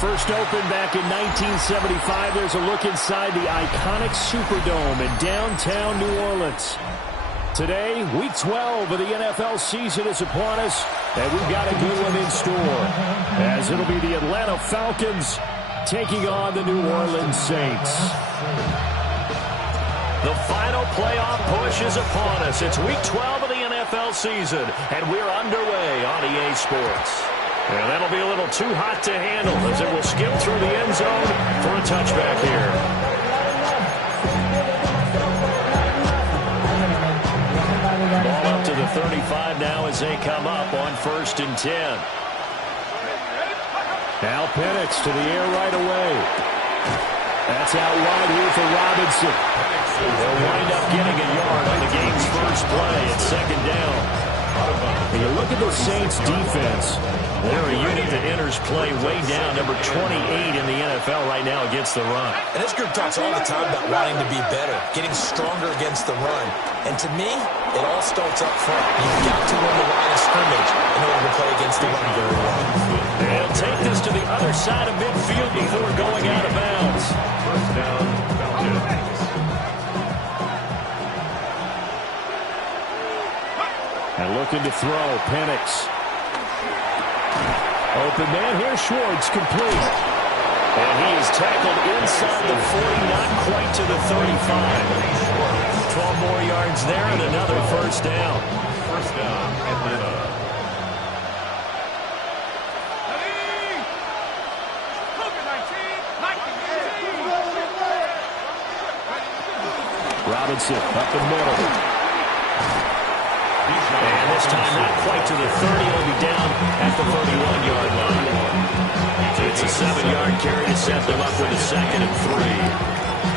First opened back in 1975. There's a look inside the iconic Superdome in downtown New Orleans. Today, Week 12 of the NFL season is upon us, and we've got a good one in store, as it'll be the Atlanta Falcons taking on the New Orleans Saints. The final playoff push is upon us. It's Week 12 of the NFL season, and we're underway on EA Sports. And that'll be a little too hot to handle as it will skip through the end zone for a touchback here. Ball up to the 35 now as they come up on 1st and 10. Now Penix to the air right away. That's out wide here for Robinson. They'll wind up getting a yard on the game's first play at 2nd down. When you look at the Saints defense, they're a unit that enters play way down, number 28 in the NFL right now against the run. And this group talks all the time about wanting to be better, getting stronger against the run. And to me, it all starts up front. You've got to win the line of scrimmage in order to play against the run very well. They'll take this to the other side of midfield before going out of bounds. First down, Falcons. And looking to throw, Penix. Open man here, Schwartz, complete. And he is tackled inside the 40, not quite to the 35. 12 more yards there and another first down. First down, Atlanta. Robinson up the middle. And this time not quite to the 30. He'll be down at the 31-yard line. It's a 7-yard carry to set them up with a 2nd and 3.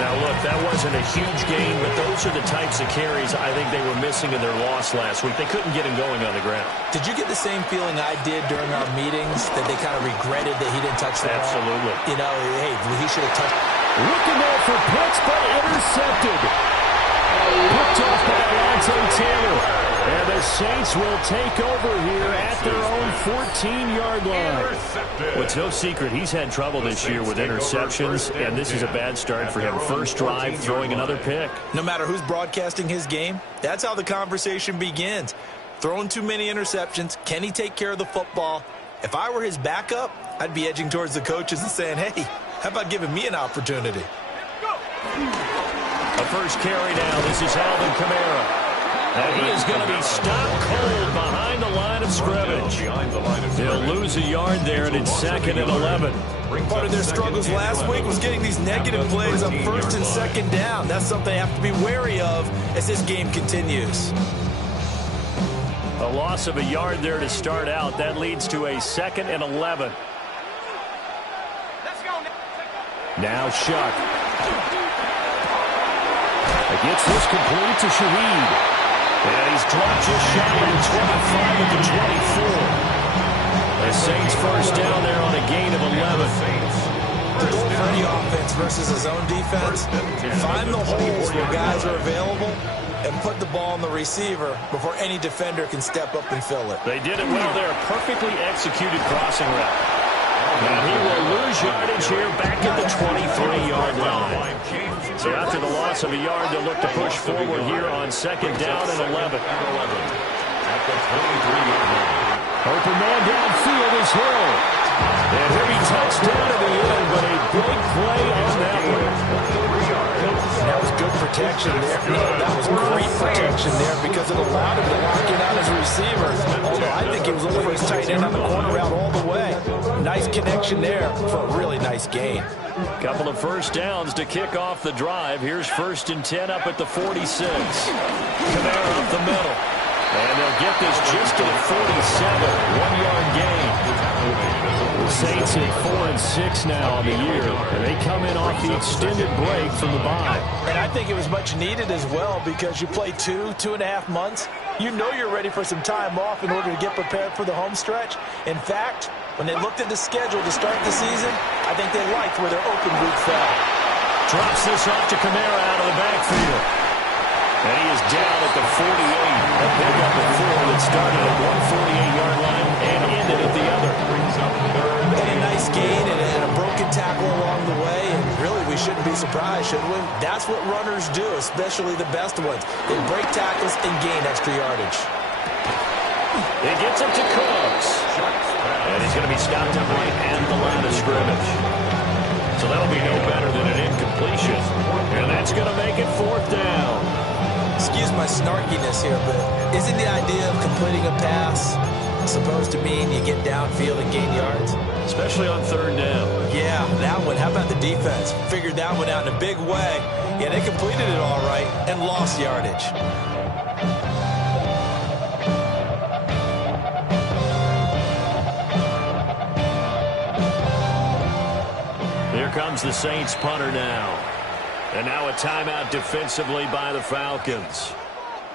Now, look, that wasn't a huge gain, but those are the types of carries I think they were missing in their loss last week. They couldn't get him going on the ground. Did you get the same feeling I did during our meetings, that they kind of regretted that he didn't touch the ball? Absolutely. You know, hey, he should have touched. Looking there for Pitts, but intercepted. Picked off by Alontae Taylor. And the Saints will take over here at their own 14-yard line. Well, it's no secret he's had trouble this year with interceptions, and this is a bad start for him. First drive, throwing another pick. No matter who's broadcasting his game, that's how the conversation begins. Throwing too many interceptions, can he take care of the football? If I were his backup, I'd be edging towards the coaches and saying, hey, how about giving me an opportunity? A first carry now. This is Alvin Kamara. And he is going to be stopped cold behind the line of scrimmage. They'll lose a yard there, and it's 2nd and 11. Part of their struggles last week was getting these negative plays on 1st and 2nd down. That's something they have to be wary of as this game continues. A loss of a yard there to start out. That leads to a 2nd and 11. Now Shuck. Gets this complete to Shaheed. And he's dropped just shy of the 25 at the 24. The Saints first down there on a gain of 11. The goal for any offense versus his own defense, find the holes where guys are available and put the ball on the receiver before any defender can step up and fill it. They did it well there. Perfectly executed crossing route. And he will lose yardage here back at the 23-yard line. So after the loss of a yard, they'll look to push forward here on 2nd down and 11. At the 23-yard line. Open man downfield is Hill. And he'll be touchdown at the end, but a big play on that one. That was good protection there. No, that was great protection there because it allowed him to lock in on his receiver. Although I think he was over his tight end on the corner route all the way. Nice connection there for a really nice gain. Couple of first downs to kick off the drive. Here's 1st and 10 up at the 46. Kamara up the middle. And they'll get this just to the 47. 1-yard gain. The Saints at 4-6 now on the year. And they come in off the extended break from the bye. And I think it was much needed as well because you play 2.5 months. You know you're ready for some time off in order to get prepared for the home stretch. In fact, when they looked at the schedule to start the season, I think they liked where their open week fell. Drops this off to Kamara out of the backfield. And he is down at the 48. A pick up at 4 that started at 148-yard line and ended at the other. And a nice gain and a we shouldn't be surprised, should we? That's what runners do, especially the best ones. They break tackles and gain extra yardage. He gets it to Cooks. And he's going to be stopped upright at the line of scrimmage. So that'll be no better than an incompletion. And that's going to make it 4th down. Excuse my snarkiness here, but isn't the idea of completing a pass supposed to mean you get downfield and gain yards? Especially on 3rd down. Yeah, that one. How about the defense? Figured that one out in a big way. Yeah, they completed it all right and lost yardage. Here comes the Saints punter now. And now a timeout defensively by the Falcons.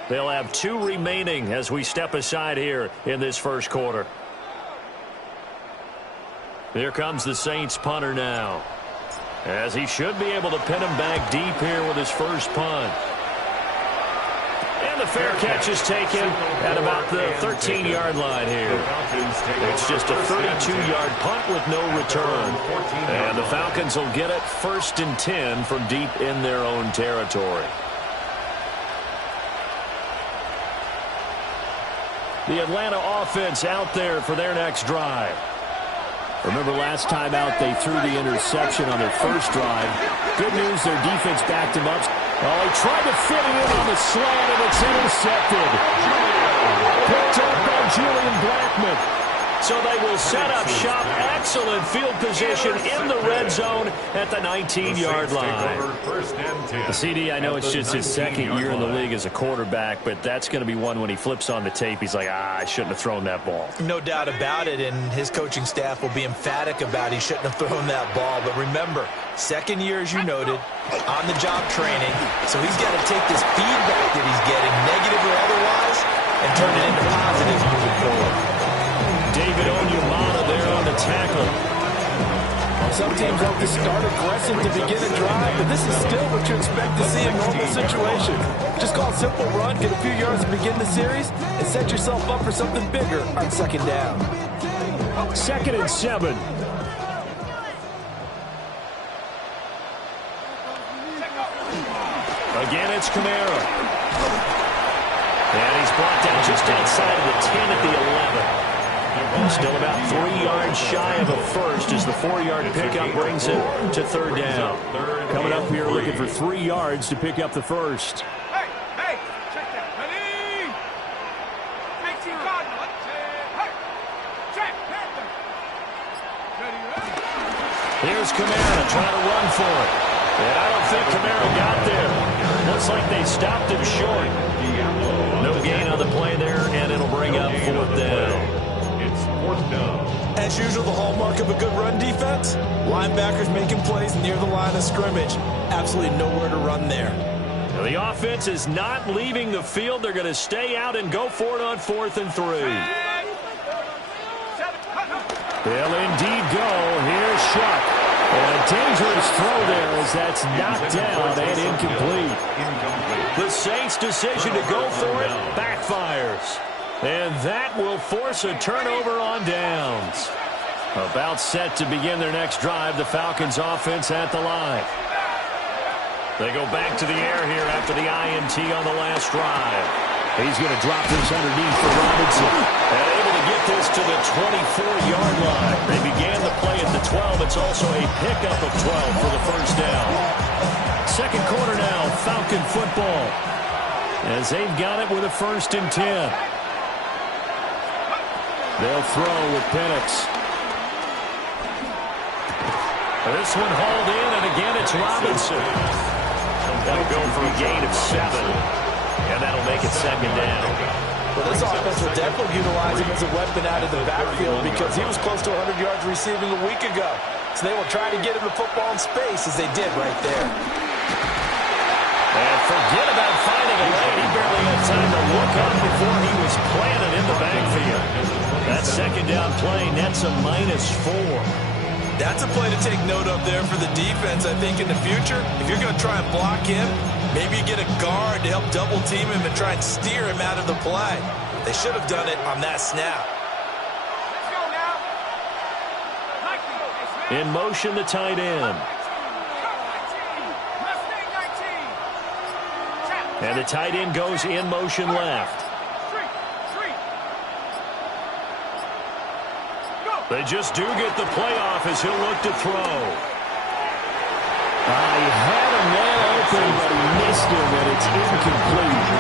They'll have 2 remaining as we step aside here in this first quarter. Here comes the Saints punter now, as he should be able to pin him back deep here with his first punt. And the fair catch is taken at about the 13-yard line here. It's just a 32-yard punt with no return. And the Falcons will get it 1st and 10 from deep in their own territory. The Atlanta offense out there for their next drive. Remember last time out they threw the interception on their first drive. Good news, their defense backed him up. Oh, he tried to fit it in on the slant, and it's intercepted. Picked up by Julian Blackmon. So they will set up shop. Excellent field position in the red zone at the 19-yard line. The CD, I know it's just his 2nd year in the league as a quarterback, but that's going to be one when he flips on the tape. He's like, I shouldn't have thrown that ball. No doubt about it, and his coaching staff will be emphatic about he shouldn't have thrown that ball. But remember, 2nd year, as you noted, on-the-job training. So he's got to take this feedback that he's getting, negative or otherwise, and turn it into positives moving forward. David Onyemata there on the tackle. Some teams like to start aggressive to begin a drive, but this is still what you expect to see in normal situations. Just call a simple run, get a few yards to begin the series, and set yourself up for something bigger on 2nd down. 2nd and 7. Again, it's Kamara. And he's brought down just outside of the 10 at the 11. Still about 3 yards shy of a first as the 4-yard pickup brings it to 3rd down. Coming up here looking for 3 yards to pick up the first. Hey, check that. Ready? Here's Kamara trying to run for it. And I don't think Kamara got there. Looks like they stopped him short. No gain on the play there, and it'll bring up 4th down. As usual, the hallmark of a good run defense, linebackers making plays near the line of scrimmage. Absolutely nowhere to run there. Now the offense is not leaving the field. They're going to stay out and go for it on 4th and 3. They'll indeed go. Here's Shuck. And a dangerous throw there as that's knocked down and incomplete. The Saints' decision to go for it backfires. And that will force a turnover on downs. About set to begin their next drive, the Falcons offense at the line. They go back to the air here after the INT on the last drive. He's going to drop this underneath for Robinson. And able to get this to the 24-yard line. They began the play at the 12. It's also a pickup of 12 for the first down. 2nd quarter now, Falcon football. As they've got it with a 1st and 10. They'll throw with Penix. This one hauled in, and again it's Robinson. That'll go for a gain of 7. And that'll make it 2nd down. Well, this offense will definitely utilize him as a weapon out of the backfield because he was close to 100 yards receiving a week ago. So they will try to get him the football in space as they did right there. And forget about finding a lane. He barely had time to look up before he was planted in the backfield. That 2nd down play nets a -4. That's a play to take note of there for the defense, I think, in the future. If you're going to try and block him, maybe you get a guard to help double-team him and try and steer him out of the play. They should have done it on that snap. In motion, the tight end. And the tight end goes in motion left. They just do get the playoff as he'll look to throw. He had a man open, but he missed him, and it's incomplete.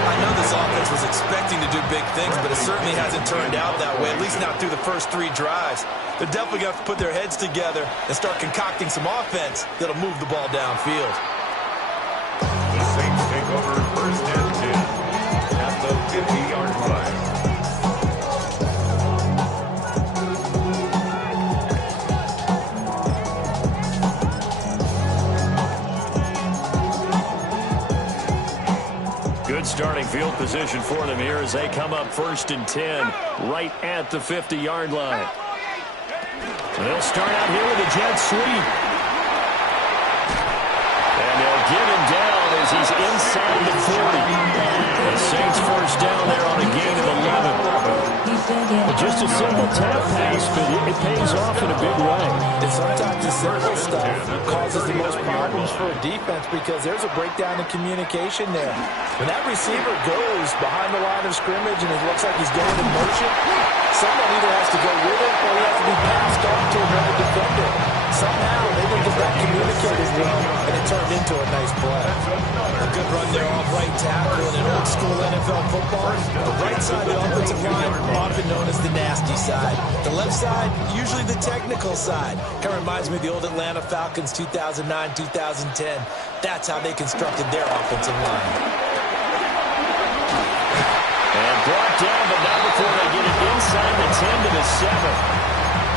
I know this offense was expecting to do big things, but it certainly hasn't turned out that way, at least not through the first 3 drives. They're definitely going to have to put their heads together and start concocting some offense that'll move the ball downfield. The Saints take over first and 10 at the 50-yard line. Good starting field position for them here as they come up first and 10 right at the 50-yard line. They'll start out here with a jet sweep. And they'll get him down as he's inside the 40. The Saints first down there on a gain of 11. Just a simple tap pass, but it pays off in a big way. And sometimes the simple stuff causes the most problems for a defense because there's a breakdown in communication there. When that receiver goes behind the line of scrimmage and it looks like he's going in motion, someone either has to go with it or he has to be passed off to another defender. Somehow they didn't get that communicated well, and it turned into a nice play. A good run there off right tackle in old school NFL football. The right side of the offensive line, often known as the nasty side. The left side, usually the technical side. Kind of reminds me of the old Atlanta Falcons 2009-2010. That's how they constructed their offensive line. And brought down, but not before they get it inside the 10 to the 7.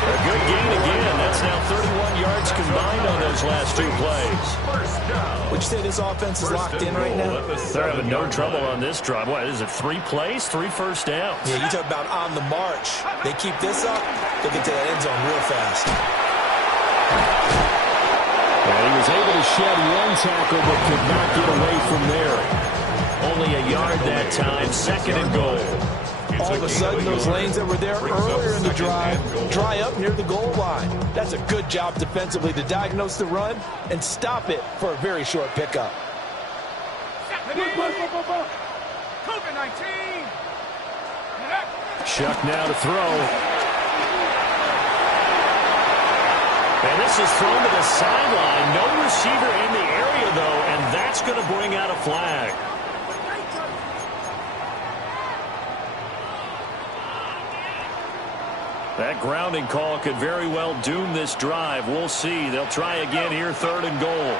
A good gain again. That's now 31 yards combined on those last 2 plays. Would you say this offense is locked in right now? They're having no trouble on this drive. What, is it 3 plays, 3 first downs? Yeah, you talk about on the march. They keep this up, they'll get to that end zone real fast. Well, he was able to shed 1 tackle, but could not get away from there. Only a yard that time, 2nd and goal. All of a sudden, those lanes that were there earlier in the drive dry up near the goal line. That's a good job defensively to diagnose the run and stop it for a very short pickup. Shuck now to throw. And this is thrown to the sideline. No receiver in the area, though, and that's going to bring out a flag. That grounding call could very well doom this drive. We'll see. They'll try again here, 3rd and goal.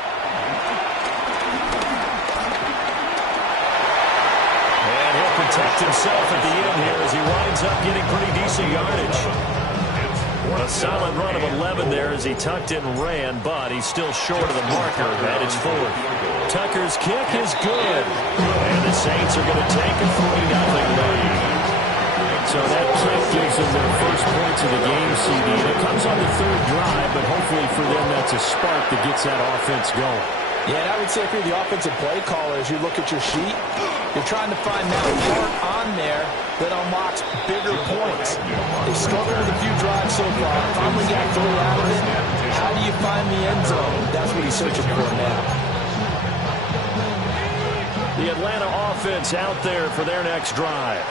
And he'll protect himself at the end here as he winds up getting pretty decent yardage. A solid run of 11 there as he tucked in and ran, but he's still short of the marker at its 4th. Tucker's kick is good. And the Saints are going to take a 3-0 lead. So that kick gives them their first points of the game, CD. And it comes on the 3rd drive, but hopefully for them that's a spark that gets that offense going. Yeah, and I would say if you're the offensive play caller, as you look at your sheet, you're trying to find that part on there that unlocks bigger points. They struggled with a few drives so far. Finally got 3 out of it. How do you find the end zone? That's what he's searching for now. The Atlanta offense out there for their next drive.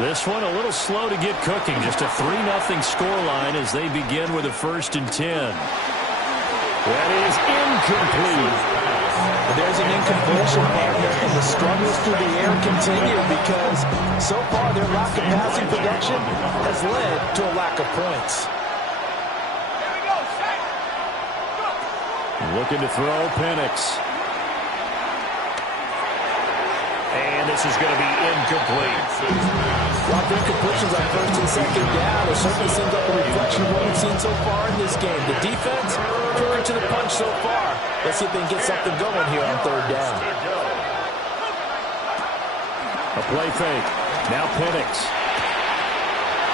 This one a little slow to get cooking. Just a 3-0 scoreline as they begin with a 1st and 10. That is incomplete. There's an incompletion, and the struggles through the air continue because so far their lack of passing production has led to a lack of points. Looking to throw, Penix. And this is going to be incomplete. A lot of incompletions on 1st and 2nd down. It certainly seems like a reflection of what we've seen so far in this game. The defense, quicker to the punch so far. Let's see if they can get something going here on 3rd down. A play fake. Now Penix.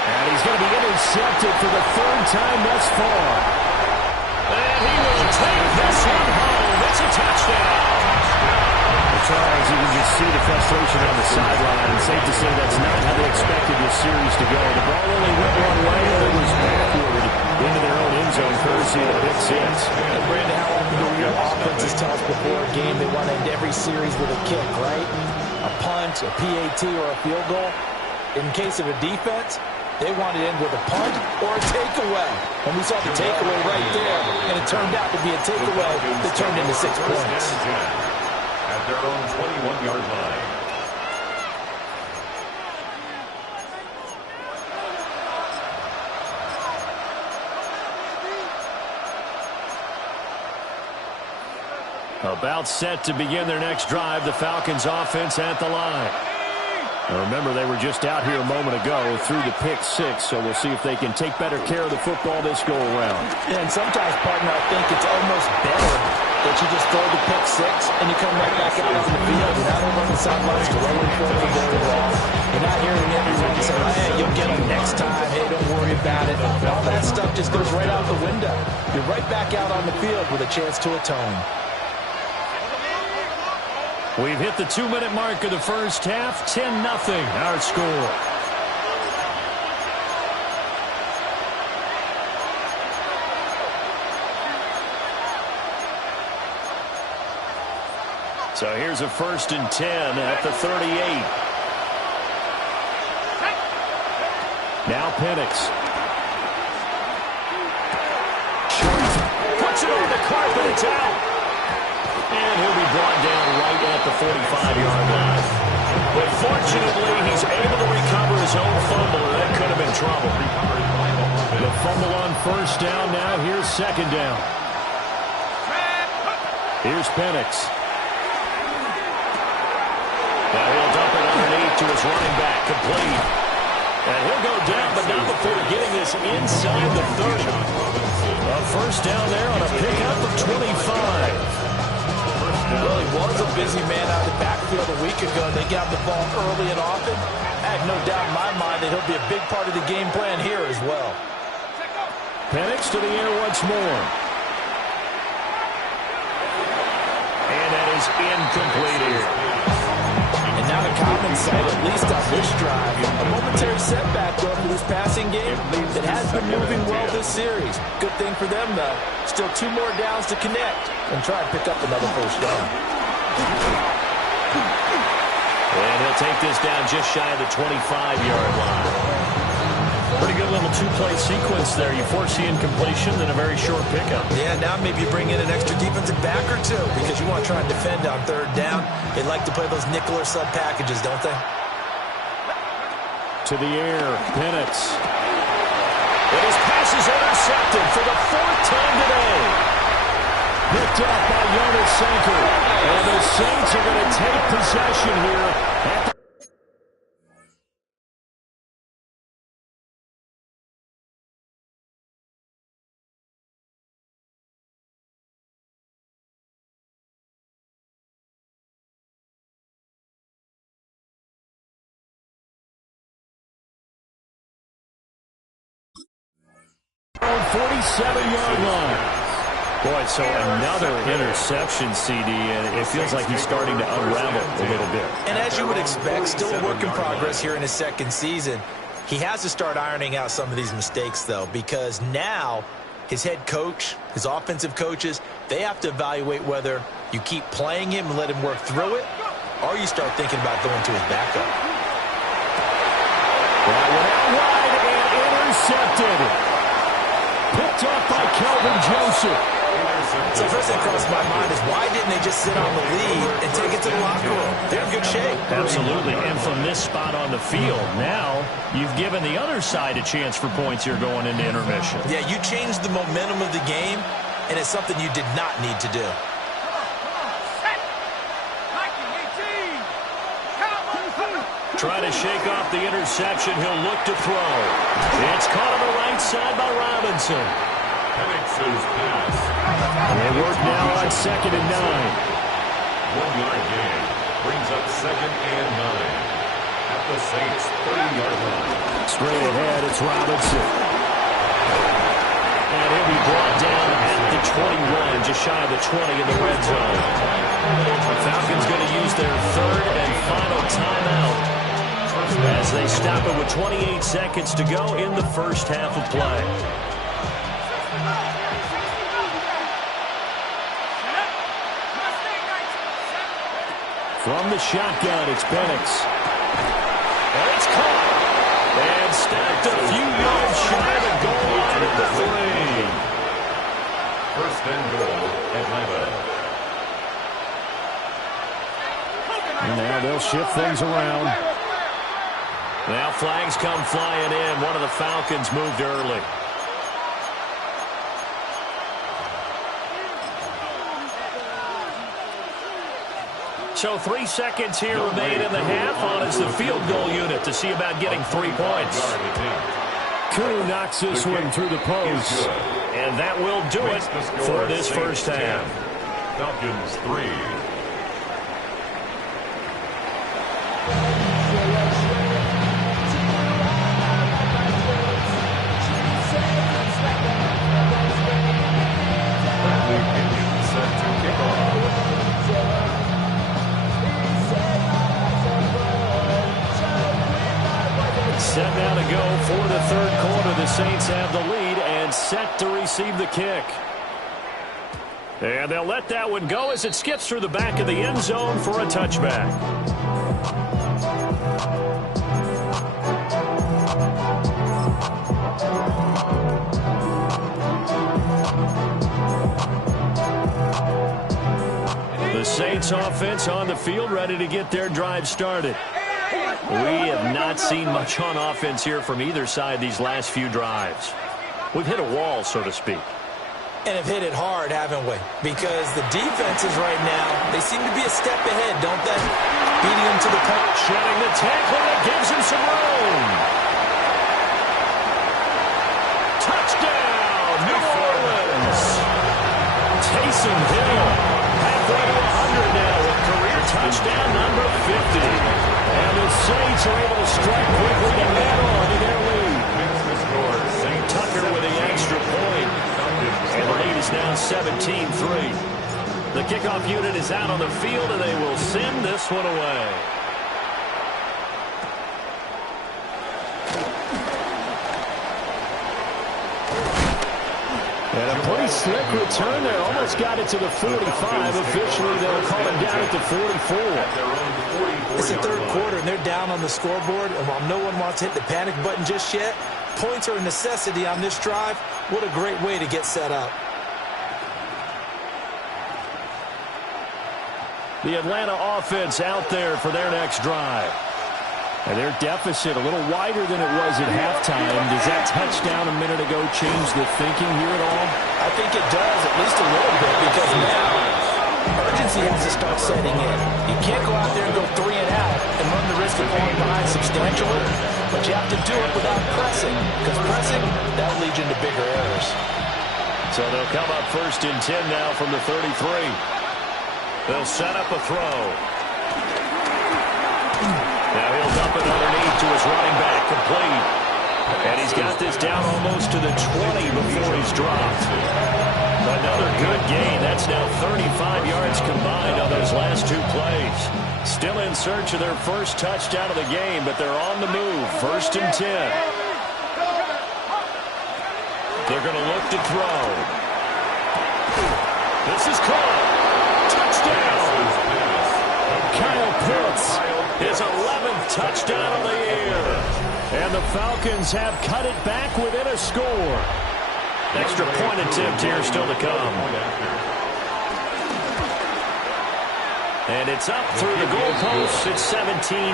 And he's going to be intercepted for the 3rd time thus far. And he will take this one home. It's a touchdown. Charles, you can just see the frustration on the sideline. It's safe to say that's not how they expected this series to go. The ball only went one way, and it was backward into their own end zone. 1st see the pick six. And Brandon, how often do your offenses tell us before a game they want to end every series with a kick, right? A punt, a PAT, or a field goal. In case of a defense, they want to end with a punt or a takeaway. And we saw the takeaway right there, and it turned out to be a takeaway that turned into 6 points. At their own 21-yard line. About set to begin their next drive, the Falcons offense at the line. Now remember, they were just out here a moment ago through the pick six, so we'll see if they can take better care of the football this go around. And sometimes, partner, I think it's almost better that you just throw the pick six and you come right back out on the field. You're not over on the sidelines rolling for it very long. You're not hearing everyone say, hey, you'll get them next time. Hey, don't worry about it. All that stuff just goes right out the window. You're right back out on the field with a chance to atone. We've hit the 2-minute mark of the first half. 10-0 our score. So here's a 1st and 10 at the 38. Now Penix. Short. Puts it on the carpet. It's out. And he'll be brought down right at the 45-yard line. But fortunately, he's able to recover his own fumble, or that could have been trouble. The fumble on 1st down now. Here's 2nd down. Here's Penix. Now he'll dump it underneath to his running back, complete. And he'll go down, but not before getting this inside the 30. A 1st down there on a pickup of 25. Well, he was a busy man out of the backfield a week ago, and they got the ball early and often. I have no doubt in my mind that he'll be a big part of the game plan here as well. Penix to the air once more. And that is incomplete here. And now the common sight, at least on this drive. A momentary setback, though, for this passing game that has been moving well this series. Good thing for them, though. Still 2 more downs to connect and try and pick up another 1st down. And he'll take this down just shy of the 25-yard line. Pretty good little 2-play sequence there. You force the incompletion, then a very short pickup. Yeah, now maybe you bring in an extra defensive back or 2 because you want to try and defend on 3rd down. They like to play those nickel or sub packages, don't they? To the air, Penix. And his pass is intercepted for the 4th time today. Picked up by Jonas Sanker. And the Saints are going to take possession here at the own 47-yard line. Boy, so another interception, CD, and it feels like he's starting to unravel a little bit. And as you would expect, still a work in progress here in his 2nd season. He has to start ironing out some of these mistakes, though, because now his head coach, his offensive coaches, they have to evaluate whether you keep playing him and let him work through it, or you start thinking about going to his backup. That went out wide and intercepted. Picked off by Kelvin Joseph. So first thing that crossed my mind is why didn't they just sit on the lead and take it to the locker room? They're in good shape. Absolutely. And from this spot on the field, now you've given the other side a chance for points here going into intermission. Yeah, you changed the momentum of the game, and it's something you did not need to do. Trying to shake off the interception. He'll look to throw. It's caught on the right side by Robinson. Penix's pass. They work now on 2nd and 9. 1-yard gain brings up 2nd and 9 at the Saints' 30-yard line. Straight ahead, it's Robinson. And he'll be brought down at the 21, just shy of the 20 in the red zone. The Falcons going to use their 3rd and final timeout as they stop it with 28 seconds to go in the first half of play. From the shotgun, it's Penix. And it's caught. And stacked a few yards shy of the goal line at the 3. First and goal, Atlanta. And now they'll shift things around. Now flags come flying in. One of the Falcons moved early. So 3 seconds here remain in the half. On is the field goal unit to see about getting 3 points. Koo knocks this one through the post. And that will do it for this first half. Falcons 3. Set now to go for the third quarter. The Saints have the lead and set to receive the kick. And they'll let that one go as it skips through the back of the end zone for a touchback. The Saints offense on the field, ready to get their drive started. We have not seen much on offense here from either side these last few drives. We've hit a wall, so to speak. And have hit it hard, haven't we? Because the defenses right now, they seem to be a step ahead, don't they? Beating them to the punch. Shedding the tackle that gives him some room. Touchdown, New Orleans. Taysom Hill, halfway to 100 now with career touchdown number 50. And the Saints are able to strike quickly to add on to their lead. Tucker with the extra point. And the lead is now 17-3. The kickoff unit is out on the field, and they will send this one away. And a pretty slick return there. Almost got it to the 45. Officially, they'll call it down at the 44. It's the third quarter, and they're down on the scoreboard. And while no one wants to hit the panic button just yet, points are a necessity on this drive. What a great way to get set up. The Atlanta offense out there for their next drive. And their deficit a little wider than it was at halftime. Does that touchdown a minute ago change the thinking here at all? I think it does, at least a little bit, because now urgency has to start setting in. You can't go out there and go 3 and out and run the risk of falling behind substantially, but you have to do it without pressing, because pressing, that'll lead you into bigger errors. So they'll come up first and 10 now from the 33. They'll set up a throw. Now he'll dump it underneath to his running back, complete. And he's got this down almost to the 20 before he's dropped. Another good gain. That's now 35 yards combined on those last 2 plays. Still in search of their first touchdown of the game, but they're on the move. First and 10. They're going to look to throw. This is caught. Touchdown. Kyle Pitts, his 11th touchdown of the year. And the Falcons have cut it back within a score. Extra point attempt here still to come. And it's up through the goalposts. It's 17-10.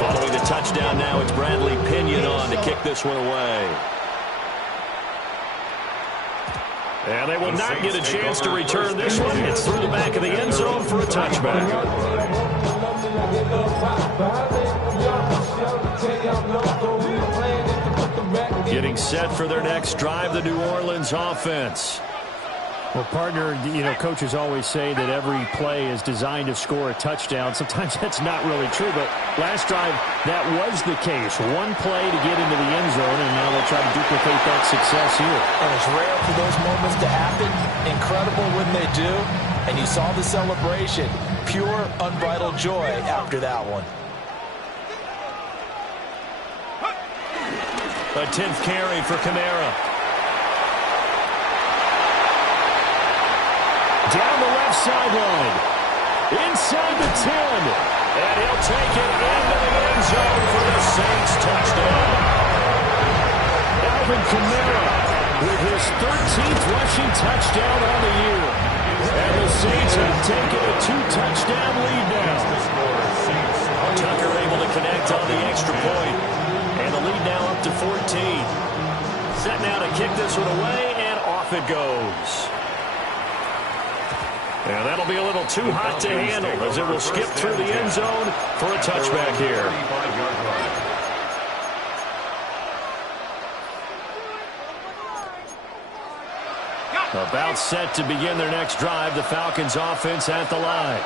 Following the touchdown now, it's Bradley Pinion on to kick this one away. And they will not get a chance to return this one. It's through the back of the end zone for a touchback. Getting set for their next drive, the New Orleans offense. Well, partner, you know, coaches always say that every play is designed to score a touchdown. Sometimes that's not really true, but last drive, that was the case. One play to get into the end zone, and now they'll try to duplicate that success here. And it's rare for those moments to happen. Incredible when they do. And you saw the celebration. Pure, unbridled joy after that one. A 10th carry for Kamara. Down the left sideline. Inside the 10. And he'll take it into the end zone for the Saints touchdown. Alvin Kamara with his 13th rushing touchdown on the year. And the Saints have taken a 2-touchdown lead now. Tucker able to connect on the extra point. And the lead now up to 14. Set now to kick this one away, and off it goes. And that'll be a little too hot to handle as it will skip through the end zone for a touchback here. About set to begin their next drive, the Falcons offense at the line.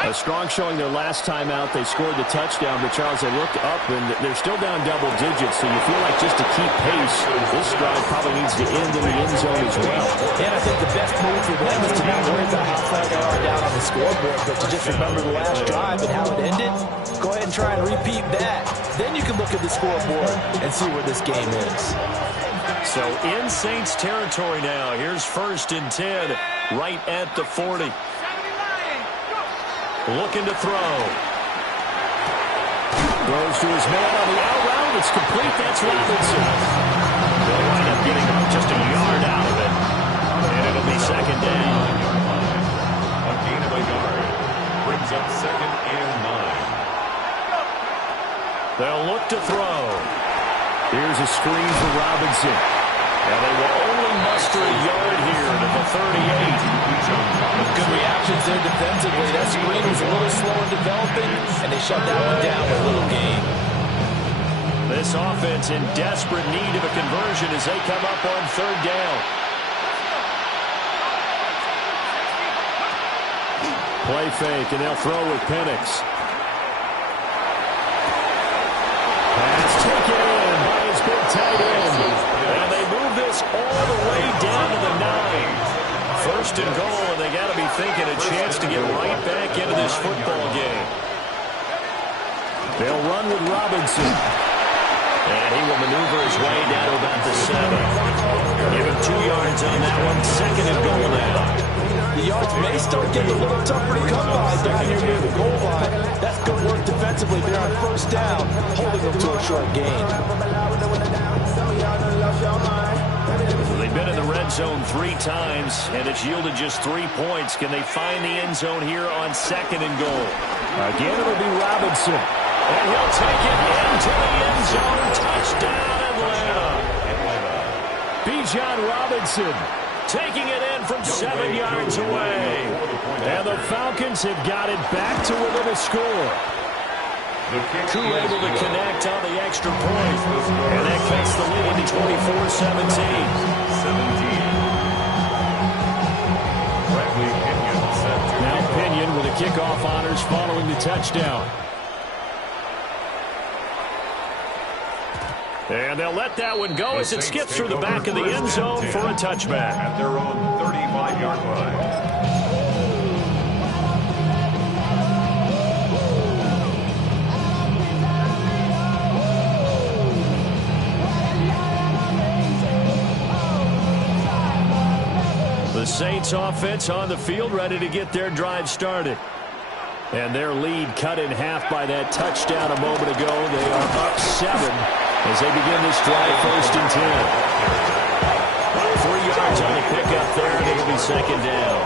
A strong showing their last time out. They scored the touchdown, but Charles, they look up and they're still down double digits, so you feel like just to keep pace, this drive probably needs to end in the end zone as well. And I think the best move for them is to not worry about how far they are down on the scoreboard, but to just remember the last drive and how it ended. Go ahead and try and repeat that. Then you can look at the scoreboard and see where this game is. So in Saints territory now. Here's 1st and 10 right at the 40. Looking to throw. Throws to his man on the out route. It's complete. That's Robinson. They'll wind up getting just a yard out of it. And it'll be 2nd down. A gain of a yard. Brings up 2nd and 9. They'll look to throw. Here's a screen for Robinson. And they will only muster a yard here to the 38. Good reactions there defensively. That screen was a little slow in developing, and they shut that one down with a little gain. This offense in desperate need of a conversion as they come up on 3rd down. Play fake, and they'll throw with Penix. Pass taken in by his big tight end. And they move this all the way down to the 9. 1st and goal, and they got to be thinking a chance to get right back into this football game. They'll run with Robinson. And he will maneuver his way down to about the 7. Give him 2 yards on that one. 2nd and goal now. The yards may start getting a little tougher to come by down here near the goal line. That's good work defensively there on 1st down, holding them to a short gain. They've been in the red zone 3 times, and it's yielded just 3 points. Can they find the end zone here on 2nd and goal? Again, it'll be Robinson. And he'll take it into the end zone. Touchdown, Atlanta. Bijan Robinson taking it in from 7 yards away. And the Falcons have got it back to within a score. Koo able to connect on the extra point. And that cuts the lead to 24-17. Now Pinion with the kickoff honors following the touchdown. And they'll let that one go as it skips through the back of the end zone for a touchback. At their own 35-yard line. The Saints offense on the field ready to get their drive started. And their lead cut in half by that touchdown a moment ago. They are up 7 as they begin this drive. 1st and 10. 3 yards on the pickup there, and it'll be 2nd down.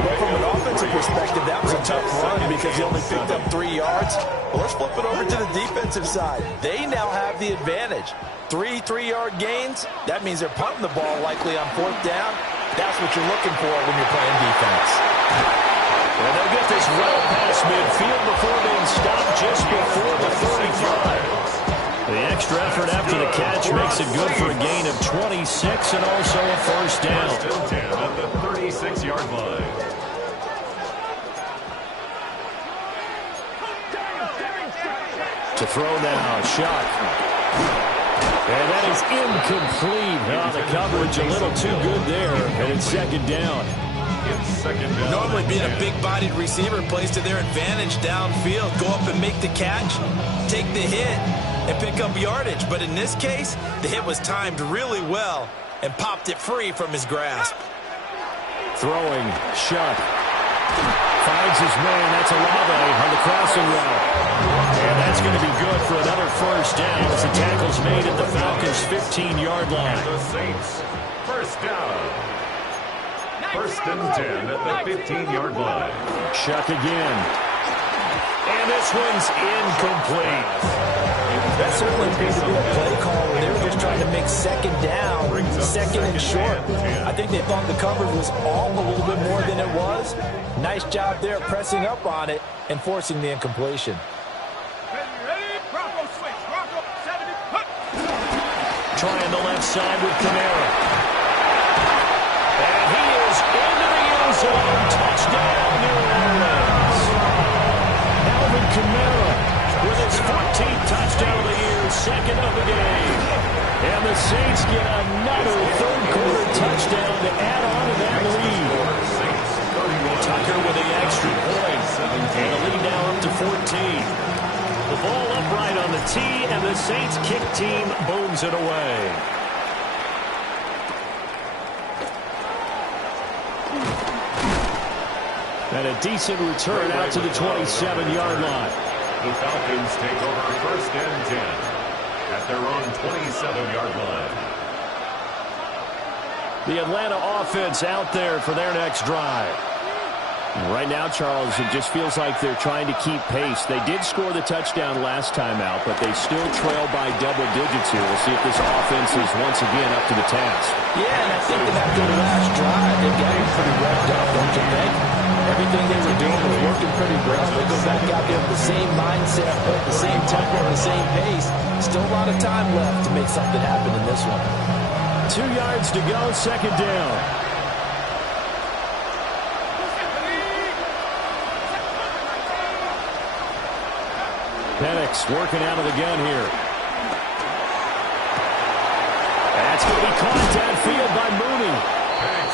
Well, from an offensive perspective, that was a tough run because he only picked up 3 yards. Well, let's flip it over to the defensive side. They now have the advantage. 3 3-yard gains. That means they're punting the ball likely on 4th down. That's what you're looking for when you're playing defense. And they'll get this well past midfield before being stopped just before the 35. The extra effort after the catch makes it good for a gain of 26 and also a 1st down. First and 10 at the 36-yard line. To throw now, Shock. And that is incomplete. Oh, the coverage a little too good there. And it's 2nd down. Normally being a big-bodied receiver plays to their advantage downfield. Go up and make the catch, take the hit, and pick up yardage. But in this case, the hit was timed really well and popped it free from his grasp. Throwing, Shuck. Finds his man. That's Olave on the crossing route. And that's going to be good for another first down as the tackle's made at the Falcons' 15-yard line. The Saints, first down. First and 10 at the 15-yard line. Shuck again. And this one's incomplete. That certainly appears to be a play call where they were just trying to make second down, second and short. I think they thought the coverage was off a little bit more than it was. Nice job there pressing up on it and forcing the incompletion. Trying the left side with Kamara. And he is into the end zone. Touchdown, New Orleans. Alvin Kamara with his 14th touchdown of the year, second of the game. And the Saints get another third-quarter touchdown to add on to that lead. Tucker with the extra point. And the lead now up to 14. The ball upright on the tee, and the Saints kick team booms it away. And a decent return out to the 27-yard line. The Falcons take over first and 10 at their own 27-yard line. The Atlanta offense out there for their next drive. Right now, Charles, it just feels like they're trying to keep pace. They did score the touchdown last time out, but they still trail by double digits here. We'll see if this offense is once again up to the task. Yeah, and I think that after the last drive, they got him pretty revved up, don't you think? Everything they were doing was working pretty well. They go back out there with the same mindset, the same tempo, the same pace. Still a lot of time left to make something happen in this one. 2 yards to go, second down. Penix working out of the gun here. That's going to be caught downfield by Mooney.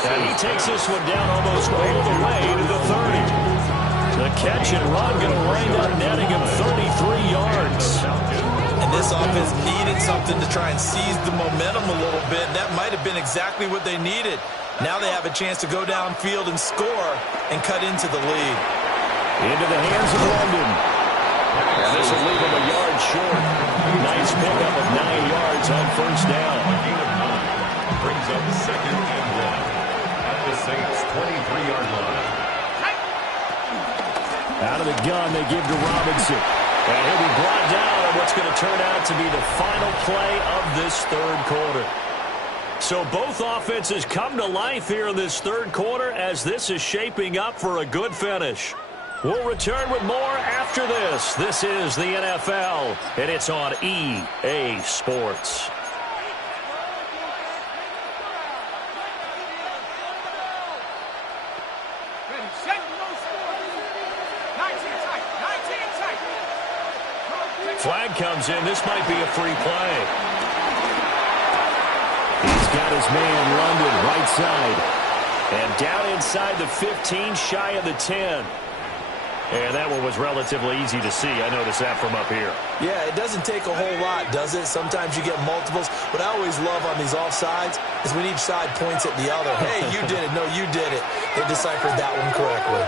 And he takes this one down almost all the way to the 30. The catch and run going to wind up netting him 33 yards. And this offense needed something to try and seize the momentum a little bit. That might have been exactly what they needed. Now they have a chance to go downfield and score and cut into the lead. Into the hands of London. And this will leave him a yard short. Nice pickup of 9 yards on first down. A gain of 9 brings up second and 1 at the Saints' 23-yard line. Out of the gun, they give to Robinson. And he'll be brought down on what's going to turn out to be the final play of this third quarter. So both offenses come to life here in this third quarter as this is shaping up for a good finish. We'll return with more after this. This is the NFL, and it's on EA Sports. Flag comes in. This might be a free play. He's got his man, London, right side. And down inside the 15, shy of the 10. And that one was relatively easy to see. I noticed that from up here. Yeah, it doesn't take a whole lot, does it? Sometimes you get multiples. What I always love on these offsides is when each side points at the other. Hey, you did it. No, you did it. They deciphered that one correctly.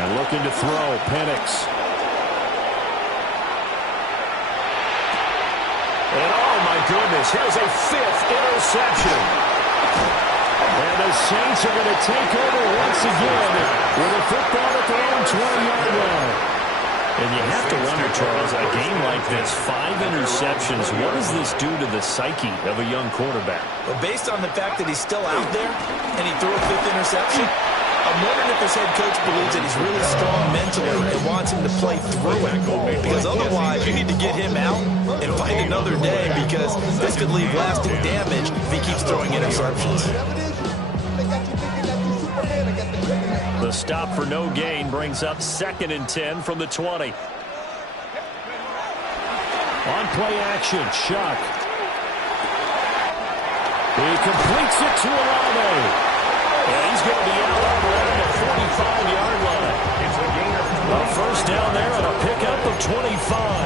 And looking to throw, Penix. And oh my goodness, here's a 5th interception. And the Saints are going to take over once again with a football at their own 20-yard line. And you have to wonder, Charles, a game like this, 5 interceptions, what does this do to the psyche of a young quarterback? Well, based on the fact that he's still out there and he threw a 5th interception, I'm wondering if his head coach believes that he's really strong mentally and wants him to play through it. Because otherwise, you need to get him out and find another day because this could leave lasting damage if he keeps throwing interceptions. The stop for no gain brings up 2nd and 10 from the 20. On play action, Shuck. He completes it to Olave. And he's going to be out around the 45-yard line. It's a gain of 12. A first down there and a pickup of 25.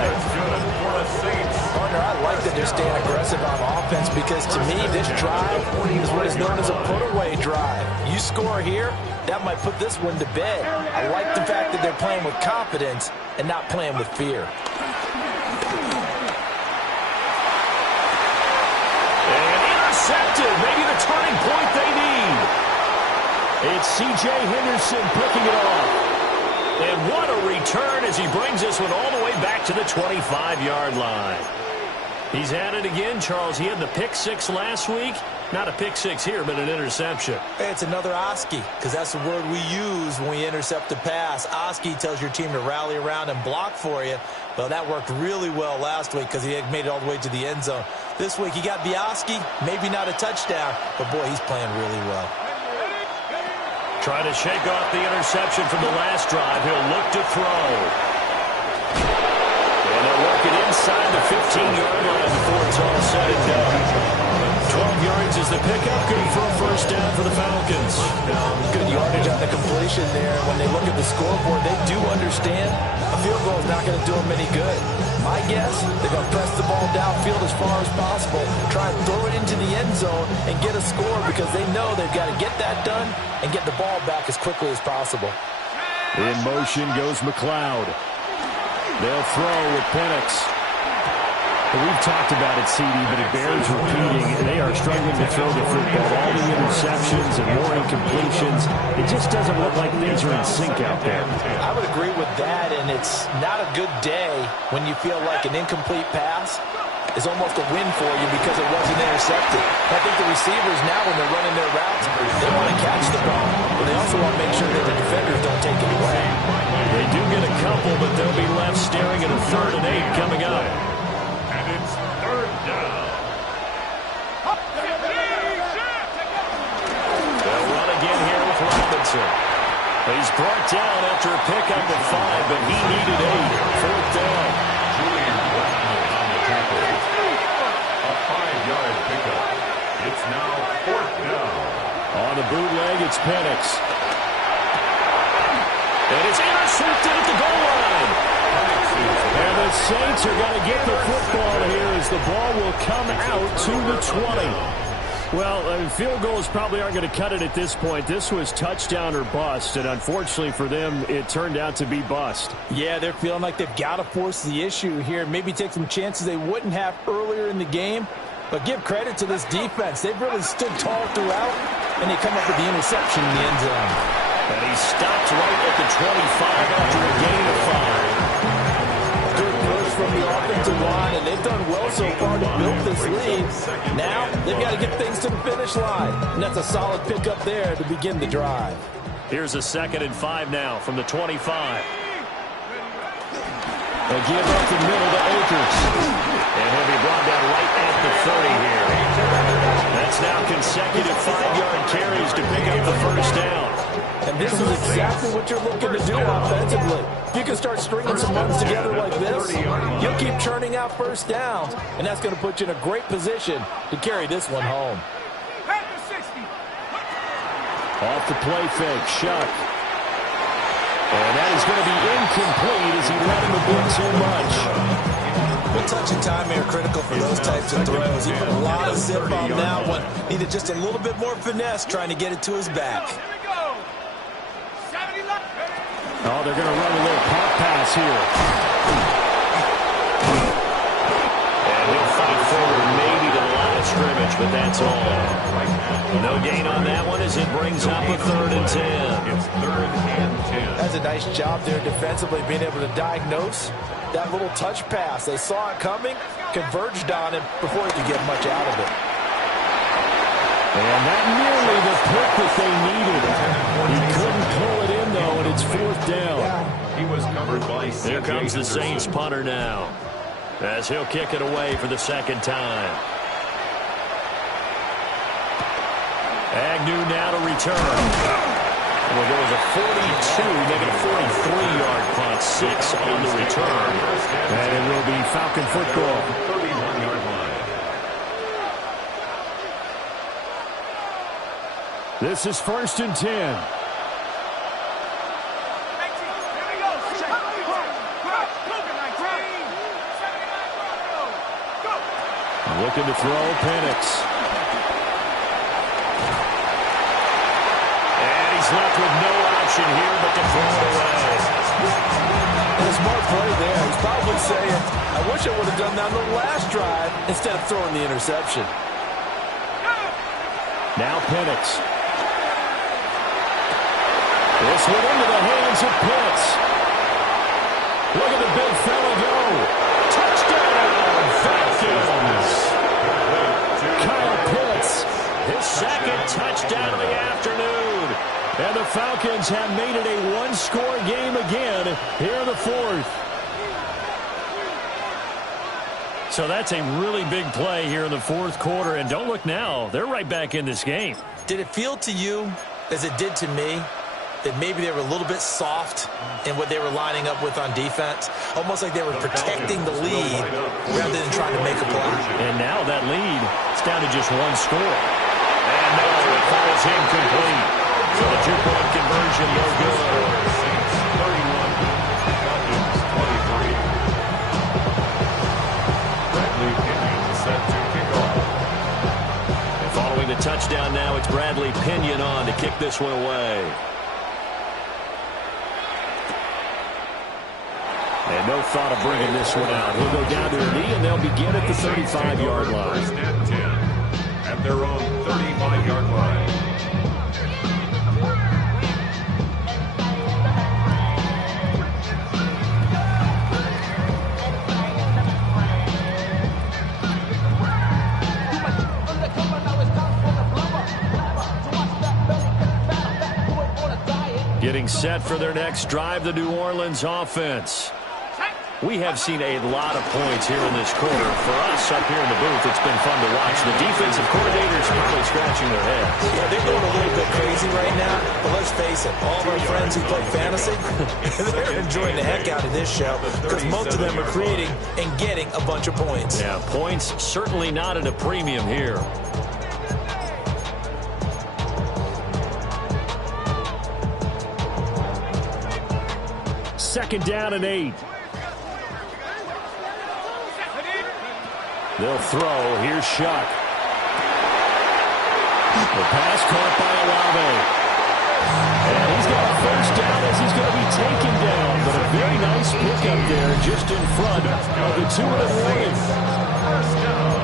That's good for a Saints they're staying aggressive on offense because, to me, this drive is what is known as a put-away drive. You score here, that might put this one to bed. I like the fact that they're playing with confidence and not playing with fear. And intercepted. Maybe the turning point they need. It's C.J. Henderson picking it off. And what a return as he brings this one all the way back to the 25-yard line. He's at it again, Charles. He had the pick six last week. Not a pick six here, but an interception. It's another Oski, because that's the word we use when we intercept a pass. Oski tells your team to rally around and block for you. Well, that worked really well last week because he had made it all the way to the end zone. This week he got the Oski, maybe not a touchdown, but boy, he's playing really well. Trying to shake off the interception from the last drive. He'll look to throw. And they'll work it inside the 15-yard line before it's all said and done. 12 yards is the pickup. Good for a first down for the Falcons. Good yardage on the completion there. When they look at the scoreboard, they do understand a field goal is not going to do them any good. My guess, they're going to press the ball downfield as far as possible, try and throw it into the end zone and get a score because they know they've got to get that done and get the ball back as quickly as possible. In motion goes McLeod. They'll throw with Penix. We've talked about it, CD, but it bears repeating. They are struggling to throw the football. All the interceptions and more incompletions. It just doesn't look like things are in sync out there. I would agree with that, and it's not a good day when you feel like an incomplete pass is almost a win for you because it wasn't intercepted. I think the receivers now, when they're running their routes, they want to catch the ball, but they also want to make sure that the defenders don't take it away. They do get a couple, but they'll be left staring at a 3rd and 8 coming up. And it's 3rd down. They'll run again here with Robinson. He's brought down after a pickup of 5, but he needed 8. 4th down. Julian Brown on the tackle. A 5-yard pickup. It's now 4th down. On the bootleg, it's Penix. And it's intercepted at the goal line. And the Saints are going to get the football here as the ball will come out to the 20. Well, field goals probably aren't going to cut it at this point. This was touchdown or bust, and unfortunately for them, it turned out to be bust. Yeah, they're feeling like they've got to force the issue here, maybe take some chances they wouldn't have earlier in the game. But give credit to this defense. They've really stood tall throughout, and they come up with the interception in the end zone. And he stopped right at the 25 after a gain of 5. Good push from the offensive line, and they've done well so far to build this lead. Now, they've got to get things to the finish line, and that's a solid pickup there to begin the drive. Here's a 2nd and 5 now from the 25. They give up the middle to Akers. And he'll be brought down right at the 30 here. That's now consecutive 5-yard carries to pick up the first down. And this is exactly what you're looking to do offensively. If you can start stringing some runs together like this, you'll keep churning out first downs, and that's going to put you in a great position to carry this one home. Off the play fake, Shuck. And that is going to be incomplete as he let him a bit too much. Well, touch and time are critical for those types of throws. He put a lot of zip on that one. Needed just a little bit more finesse trying to get it to his back. Oh, they're going to run a little pop pass here. And he'll fight forward maybe to the line of scrimmage, but that's all. No gain on that one as it brings up a 3rd and 10. It's 3rd and 10. That's a nice job there defensively, being able to diagnose that little touch pass. They saw it coming, converged on him before he could get much out of it. And that nearly the pick that they needed. He couldn't pull it in, though, and it's 4th down. He was covered by Here comes the Saints punter now, as he'll kick it away for the 2nd time. Agnew now to return. Well, there was a 42, making a 43-yard punt, 6 on the return. And it will be Falcon football. 31-yard line. This is 1st and 10. Looking to throw, Penix. And he's left with no option here but to throw it away. And a smart play there. He's probably saying, I wish I would have done that on the last drive instead of throwing the interception. Now Penix. This one into the hands of Pitts. Look at the big fella go. Touchdown, Falcons. Kyle Pitts. His second touchdown of the afternoon. And the Falcons have made it a one-score game again here in the fourth. So that's a really big play here in the fourth quarter. And don't look now. They're right back in this game. Did it feel to you, as it did to me, that maybe they were a little bit soft in what they were lining up with on defense? Almost like they were protecting the lead rather than trying to make a play. And now that lead is down to just one score. And no, it falls incomplete. So the two-point conversion, no good. 31, Falcons 23. Bradley Pinion set to kick off. And following the touchdown now, it's Bradley Pinion on to kick this one away. And no thought of bringing this one out. He'll go down to a knee, and they'll begin at the 35-yard line. First and 10 at their own 35-yard line. Getting set for their next drive, the New Orleans offense. We have seen a lot of points here in this quarter. For us up here in the booth, it's been fun to watch. The defensive coordinators probably scratching their heads. Yeah, they're going a little bit crazy right now. But let's face it, all of our friends who play fantasy, they're enjoying the heck out of this show because most of them are creating and getting a bunch of points. Yeah, points certainly not at a premium here. Second down and 8. They'll throw. Here's Shuck. The pass caught by Olave. And he's got a first down as he's going to be taken down. But a very nice pickup there just in front of the 2-minute warning. First down.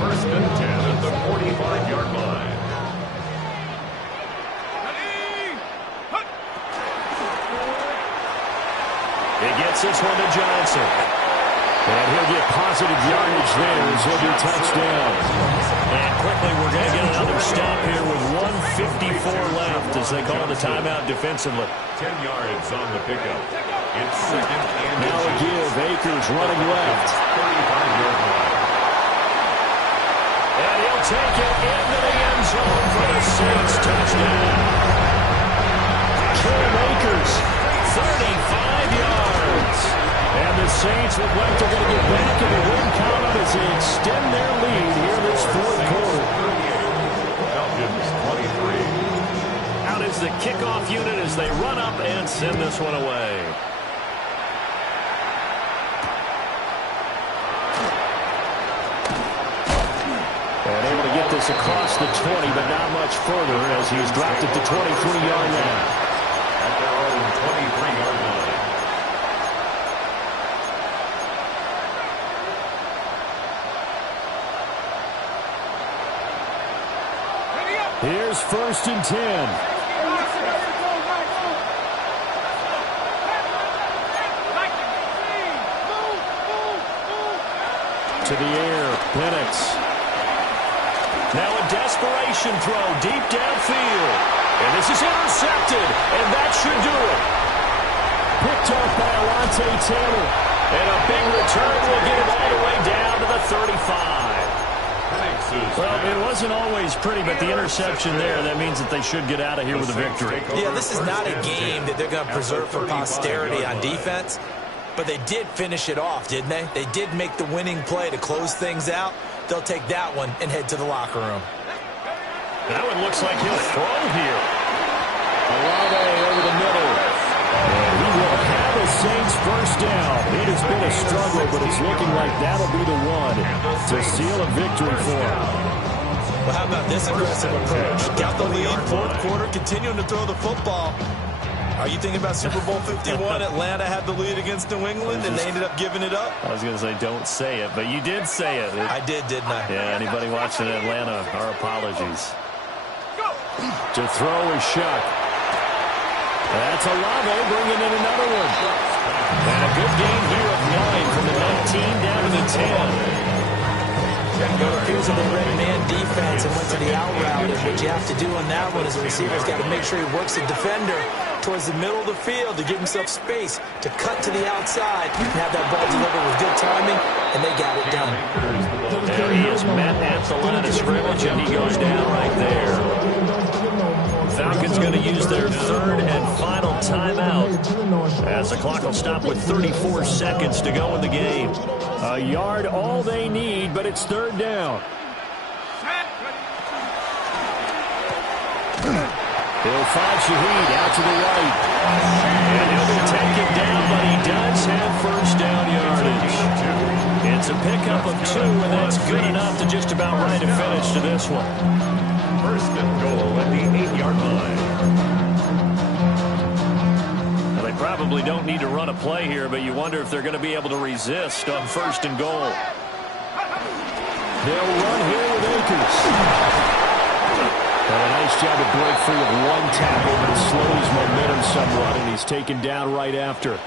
First and 10 at the 45-yard line. He gets this one to Johnson. And he'll get positive yardage there as he'll be touchdown. And quickly we're going to get another stop here with 1:54 left as they call the timeout defensively. 10 yards on the pickup. It's second and Now a give. Akers running left. 35-yard line. And he'll take it into the end zone for the Saints touchdown. Cam Akers. 35 yards. And the Saints look like they're going to get back in the win column as they extend their lead here in this fourth quarter. Falcons 23. Out is the kickoff unit as they run up and send this one away. And able to get this across the 20, but not much further as he's dropped at the 23-yard line. At their own 23-yard line. Here's first and 10. To the air, Penix. Now a desperation throw deep downfield. And this is intercepted, and that should do it. Picked up by Alontae Taylor. And a big return will get him all the way down to the 35. Well, it wasn't always pretty, but the interception there, that means that they should get out of here with a victory. Yeah, this is not a game that they're going to preserve for posterity on defense, but they did finish it off, didn't they? They did make the winning play to close things out. They'll take that one and head to the locker room. That one looks like he'll throw here. Olave over the middle. And he will have a Saints first down. It has been been a struggle, but it's looking like that'll be the one to seal a victory for him. Well, how about this aggressive approach? Got the lead, fourth quarter, continuing to throw the football. Are you thinking about Super Bowl 51? Atlanta had the lead against New England, and they ended up giving it up? I was going to say don't say it, but you did say it. I did, didn't I? Yeah, anybody watching Atlanta, our apologies. To throw is Shuck. That's Olave bringing in another one. And a good game here of 9 from the 19 down to the 10. It appears that they read man defense and went to the out route. And what you have to do on that one is the receiver's got to make sure he works the defender towards the middle of the field to give himself space to cut to the outside and have that ball delivered with good timing, and they got it done. There he is met at the line of scrimmage, and he goes down right there. Falcons going to use their third and final timeout as the clock will stop with 34 seconds to go in the game. A yard all they need, but it's third down. He'll find Shaheed out to the right. And he'll be taken down, but he does have first down yardage. It's a pickup of 2, and that's good enough to just about write a finish to this one. First and goal at the 8-yard line. Well, they probably don't need to run a play here, but you wonder if they're going to be able to resist on first and goal. They'll run here with Akers. And a nice job to break free of one tackle, but it slows momentum somewhat, and he's taken down right after.